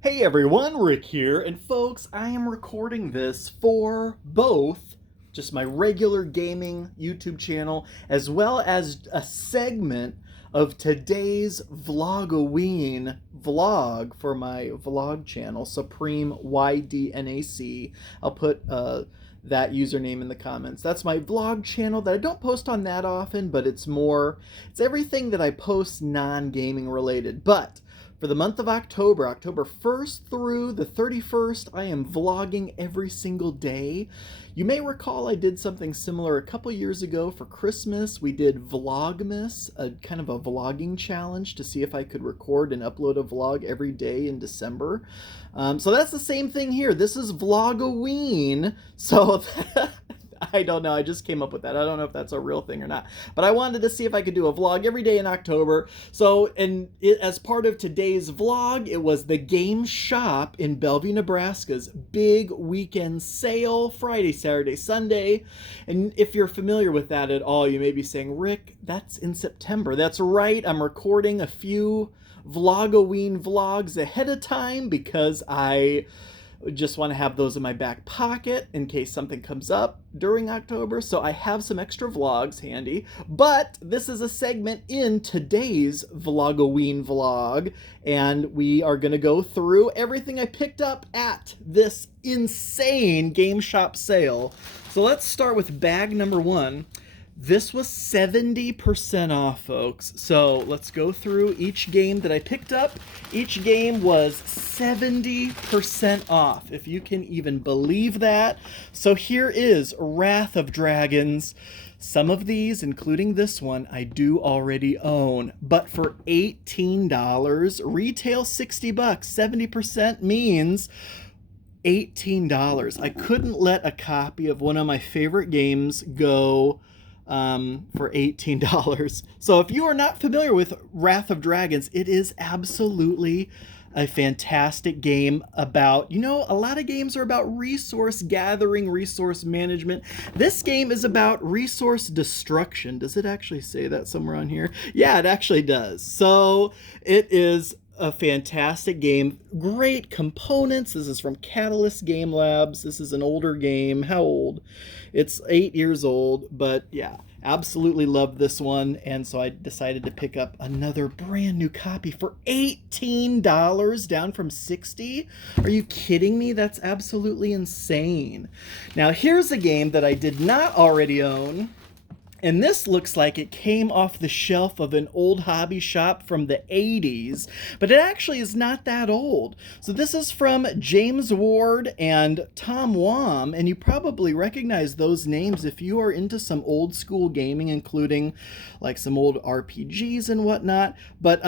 Hey everyone, Rick here, and folks, I am recording this for both just my regular gaming YouTube channel as well as a segment of today's Vlogoween vlog for my vlog channel, SupremeYDNAC. I'll put that username in the comments. That's my vlog channel that I don't post on that often, but it's everything that I post non-gaming related. But for the month of October, October 1st through the 31st, I am vlogging every single day. You may recall I did something similar a couple years ago for Christmas. We did Vlogmas, a kind of a vlogging challenge to see if I could record and upload a vlog every day in December. So that's the same thing here. This is Vlogoween. So I don't know. I just came up with that. I don't know if that's a real thing or not. But I wanted to see if I could do a vlog every day in October. So, as part of today's vlog, it was the Game Shop in Bellevue, Nebraska's big weekend sale, Friday, Saturday, Sunday. And if you're familiar with that at all, you may be saying, Rick, that's in September. That's right. I'm recording a few Vlogoween vlogs ahead of time because I just want to have those in my back pocket in case something comes up during October. So I have some extra vlogs handy, but this is a segment in today's Vlogoween vlog, and we are going to go through everything I picked up at this insane Game Shop sale. So let's start with bag number one. This was 70% off, folks. So let's go through each game that I picked up. Each game was 70% off, if you can even believe that. So here is Wrath of Dragons. Some of these, including this one, I do already own. But for $18, retail $60, 70% means $18. I couldn't let a copy of one of my favorite games go for $18. So if you are not familiar with Wrath of Dragons, it is absolutely a fantastic game about, a lot of games are about resource gathering, resource management. This game is about resource destruction. Does it actually say that somewhere on here? Yeah, it actually does. So it is a fantastic game. Great components. This is from Catalyst Game Labs. This is an older game. How old? It's 8 years old, but yeah, absolutely love this one. And so I decided to pick up another brand new copy for $18, down from $60. Are you kidding me? That's absolutely insane. Now here's a game that I did not already own. And this looks like it came off the shelf of an old hobby shop from the 80s, but it actually is not that old. So this is from James Ward and Tom Wham, and you probably recognize those names if you are into some old school gaming, including like some old RPGs and whatnot. But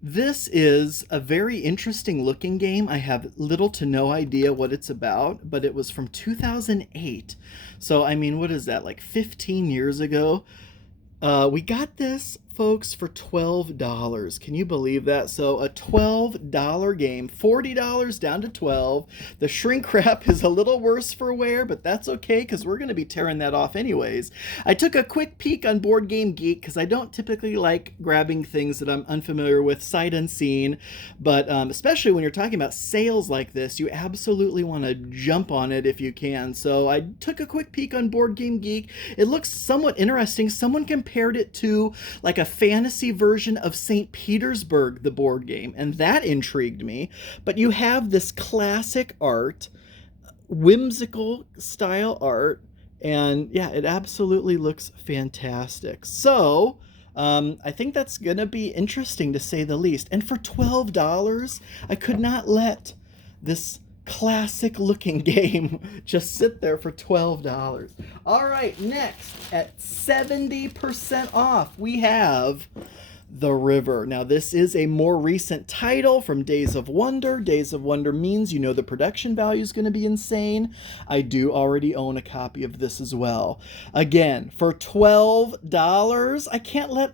this is a very interesting looking game. I have little to no idea what it's about, but it was from 2008. So, I mean, what is that, like 15 years ago? We got this, folks, for $12. Can you believe that? So a $12 game, $40 down to $12. The shrink wrap is a little worse for wear, but that's okay because we're going to be tearing that off anyways. I took a quick peek on Board Game Geek because I don't typically like grabbing things that I'm unfamiliar with sight unseen, but especially when you're talking about sales like this, you absolutely want to jump on it if you can. So I took a quick peek on Board Game Geek. It looks somewhat interesting. Someone compared it to like a fantasy version of St. Petersburg, the board game, and that intrigued me. But you have this classic art, whimsical style art, and yeah, it absolutely looks fantastic. So I think that's gonna be interesting to say the least. And for $12, I could not let this classic looking game just sit there for $12. All right, next at 70% off, we have The River. Now, this is a more recent title from Days of Wonder. Days of Wonder means the production value is going to be insane. I do already own a copy of this as well. Again, for $12, I can't let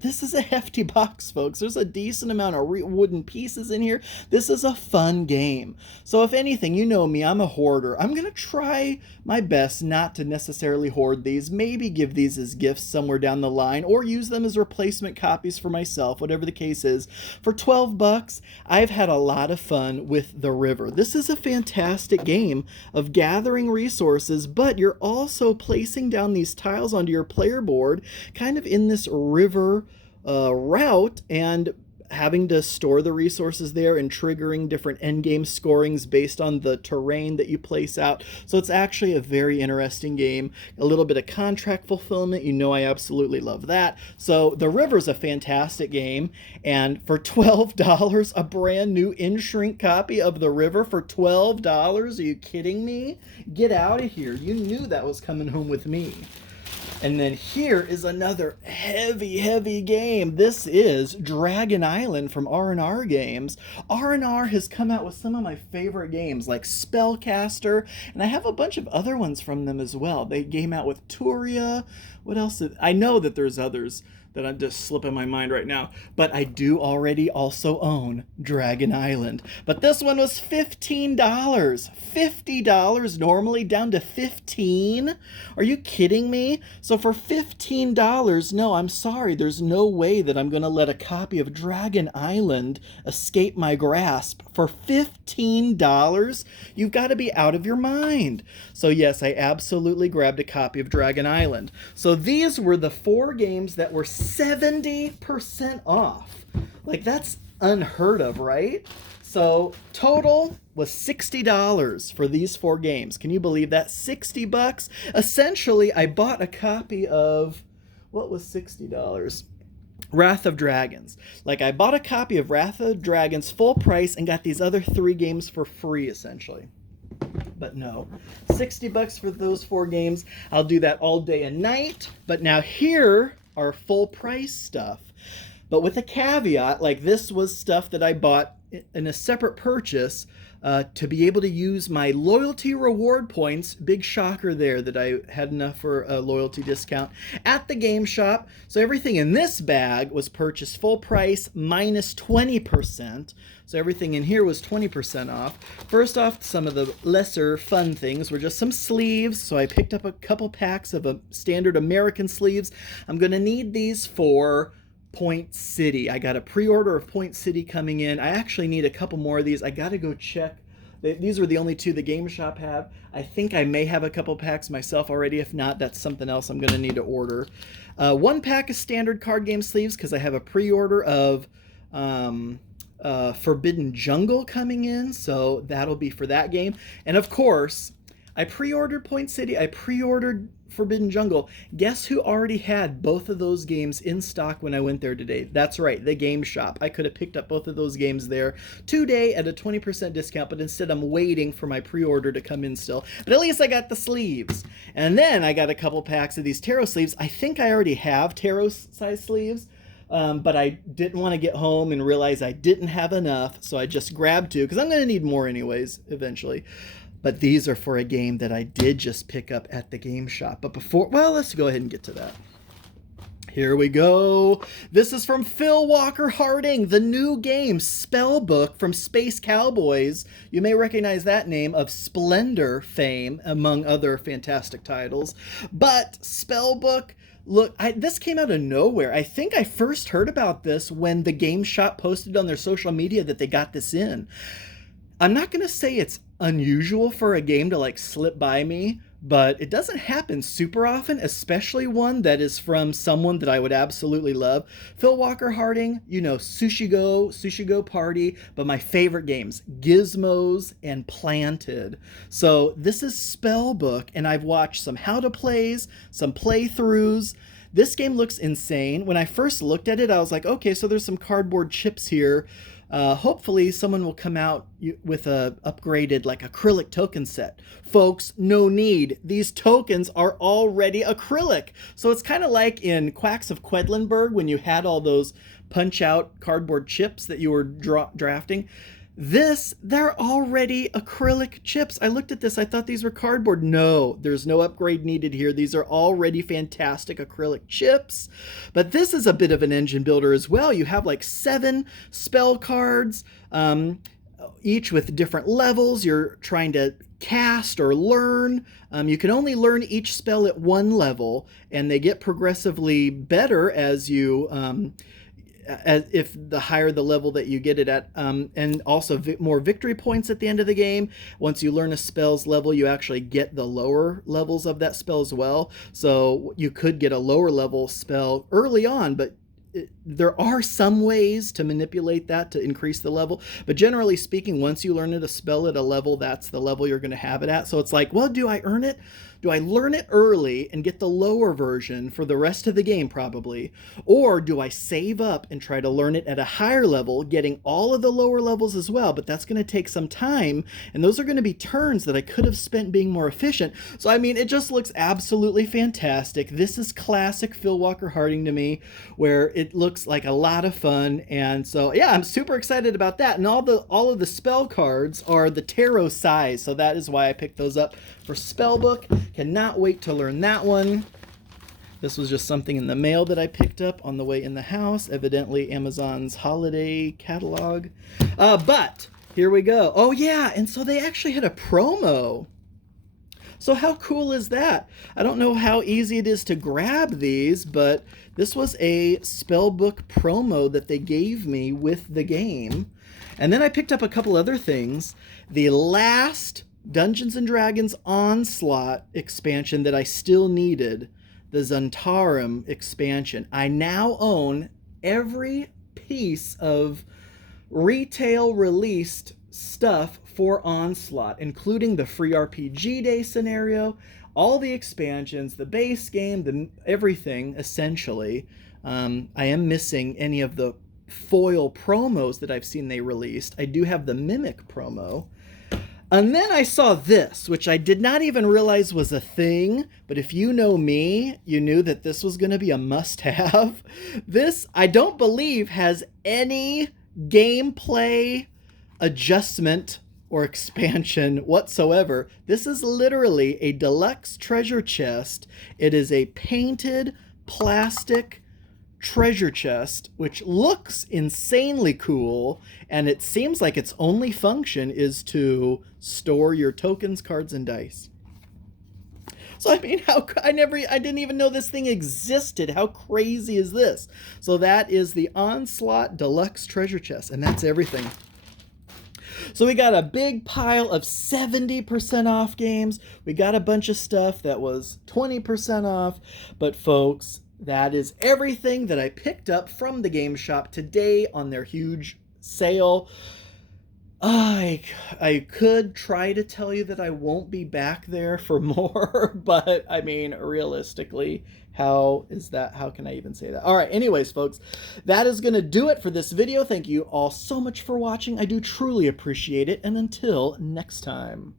this is a hefty box, folks. There's a decent amount of wooden pieces in here. This is a fun game. So if anything, you know me, I'm a hoarder. I'm going to try my best not to necessarily hoard these. Maybe give these as gifts somewhere down the line or use them as replacement copies for myself, whatever the case is. For 12 bucks, I've had a lot of fun with The River. This is a fantastic game of gathering resources, but you're also placing down these tiles onto your player board, kind of in this river route, and having to store the resources there and triggering different endgame scorings based on the terrain that you place out. So it's actually a very interesting game. A little bit of contract fulfillment. You know I absolutely love that. So The River's a fantastic game. And for $12, a brand new in-shrink copy of The River for $12? Are you kidding me? Get out of here. You knew that was coming home with me. And then here is another heavy game. This is Dragon Island from R&R Games. R&R has come out with some of my favorite games like Spellcaster, and I have a bunch of other ones from them as well. They came out with Turia. What else? I know that there's others that I'm just slipping my mind right now, but I do already also own Dragon Island. But this one was $15. $50 normally, down to $15? Are you kidding me? So for $15, no, I'm sorry, there's no way that I'm gonna let a copy of Dragon Island escape my grasp. For $15? You've got to be out of your mind. So yes, I absolutely grabbed a copy of Dragon Island. So these were the 4 games that were 70% off. Like, that's unheard of, right? So total was $60 for these 4 games. Can you believe that? 60 bucks. Essentially, I bought a copy of, what was $60? Wrath of Dragons. Like, I bought a copy of Wrath of Dragons full price and got these other 3 games for free, essentially. But no, 60 bucks for those 4 games. I'll do that all day and night. But now here are full price stuff. But with a caveat, like, this was stuff that I bought in a separate purchase to be able to use my loyalty reward points. Big shocker there that I had enough for a loyalty discount at the game shop. So everything in this bag was purchased full price minus 20%. So everything in here was 20% off. First off, some of the lesser fun things were just some sleeves. So I picked up a couple packs of a standard American sleeves. I'm going to need these for Point City. I got a pre-order of Point City coming in. I actually need a couple more of these. I got to go check. These were the only 2 the game shop have. I think I may have a couple packs myself already. If not, that's something else I'm going to need to order. 1 pack of standard card game sleeves because I have a pre-order of Forbidden Jungle coming in, so that'll be for that game. And of course, I pre-ordered Point City, I pre-ordered Forbidden Jungle. Guess who already had both of those games in stock when I went there today? That's right, the game shop. I could have picked up both of those games there today at a 20% discount, but instead I'm waiting for my pre-order to come in still. But at least I got the sleeves. And then I got a couple packs of these tarot sleeves. I think I already have tarot size sleeves. But I didn't want to get home and realize I didn't have enough, so I just grabbed 2, because I'm going to need more anyways, eventually. But these are for a game that I did just pick up at the game shop. But before, well, let's go ahead and get to that. Here we go. This is from Phil Walker Harding, the new game, Spellbook from Space Cowboys. You may recognize that name of Splendor fame, among other fantastic titles. But Spellbook, look, this came out of nowhere. I think I first heard about this when the game shop posted on their social media that they got this in. I'm not going to say it's unusual for a game to like slip by me, but it doesn't happen super often, especially one that is from someone that I would absolutely love. Phil Walker Harding, you know, Sushi Go Party, but my favorite games, Gizmos and Planted. So this is Spellbook, and I've watched some how to plays, some playthroughs. This game looks insane. When I first looked at it, I was like, okay, so there's some cardboard chips here. Hopefully someone will come out with a upgraded like acrylic token set. Folks, no need. These tokens are already acrylic. So it's kind of like in Quacks of Quedlinburg when you had all those punch out cardboard chips that you were drafting. They're already acrylic chips. I looked at this, I thought these were cardboard. No, there's no upgrade needed here. These are already fantastic acrylic chips. But this is a bit of an engine builder as well. You have like 7 spell cards, each with different levels. You're trying to cast or learn. You can only learn each spell at 1 level, and they get progressively better as you if the higher the level that you get it at, and also more victory points at the end of the game. Once you learn a spell's level, you actually get the lower levels of that spell as well. So you could get a lower level spell early on, but there are some ways to manipulate that to increase the level. But generally speaking, once you learn a spell at a level, that's the level you're going to have it at. So it's like, well, do I earn it? Do I learn it early and get the lower version for the rest of the game probably? Or do I save up and try to learn it at a higher level, getting all of the lower levels as well? But that's going to take some time, and those are going to be turns that I could have spent being more efficient. So, I mean, it just looks absolutely fantastic. This is classic Phil Walker Harding to me, where it looks like a lot of fun. And so, yeah, I'm super excited about that. And all of the spell cards are the tarot size, so that is why I picked those up for Spellbook. Cannot wait to learn that one. This was just something in the mail that I picked up on the way in the house. Evidently Amazon's holiday catalog. But here we go. Oh yeah, and so they actually had a promo. So how cool is that? I don't know how easy it is to grab these, but this was a Spellbook promo that they gave me with the game. And then I picked up a couple other things. The last Dungeons & Dragons Onslaught expansion that I still needed, the Zhentarim expansion. I now own every piece of retail released stuff for Onslaught, including the free RPG Day scenario, all the expansions, the base game, everything, essentially. I am missing any of the foil promos that I've seen they released. I do have the Mimic promo. And then I saw this, which I did not even realize was a thing, but if you know me, you knew that this was going to be a must-have. This, I don't believe, has any gameplay adjustment or expansion whatsoever. This is literally a deluxe treasure chest. It is a painted plastic treasure chest, which looks insanely cool, and it seems like its only function is to store your tokens, cards, and dice. So I mean, I didn't even know this thing existed. How crazy is this? So that is the Onslaught Deluxe Treasure Chest, and that's everything. So we got a big pile of 70% off games. We got a bunch of stuff that was 20% off, but folks, that is everything that I picked up from the game shop today on their huge sale. I could try to tell you that I won't be back there for more, but I mean, realistically, how can I even say that? All right, anyways, folks, that is going to do it for this video. Thank you all so much for watching. I do truly appreciate it, and until next time.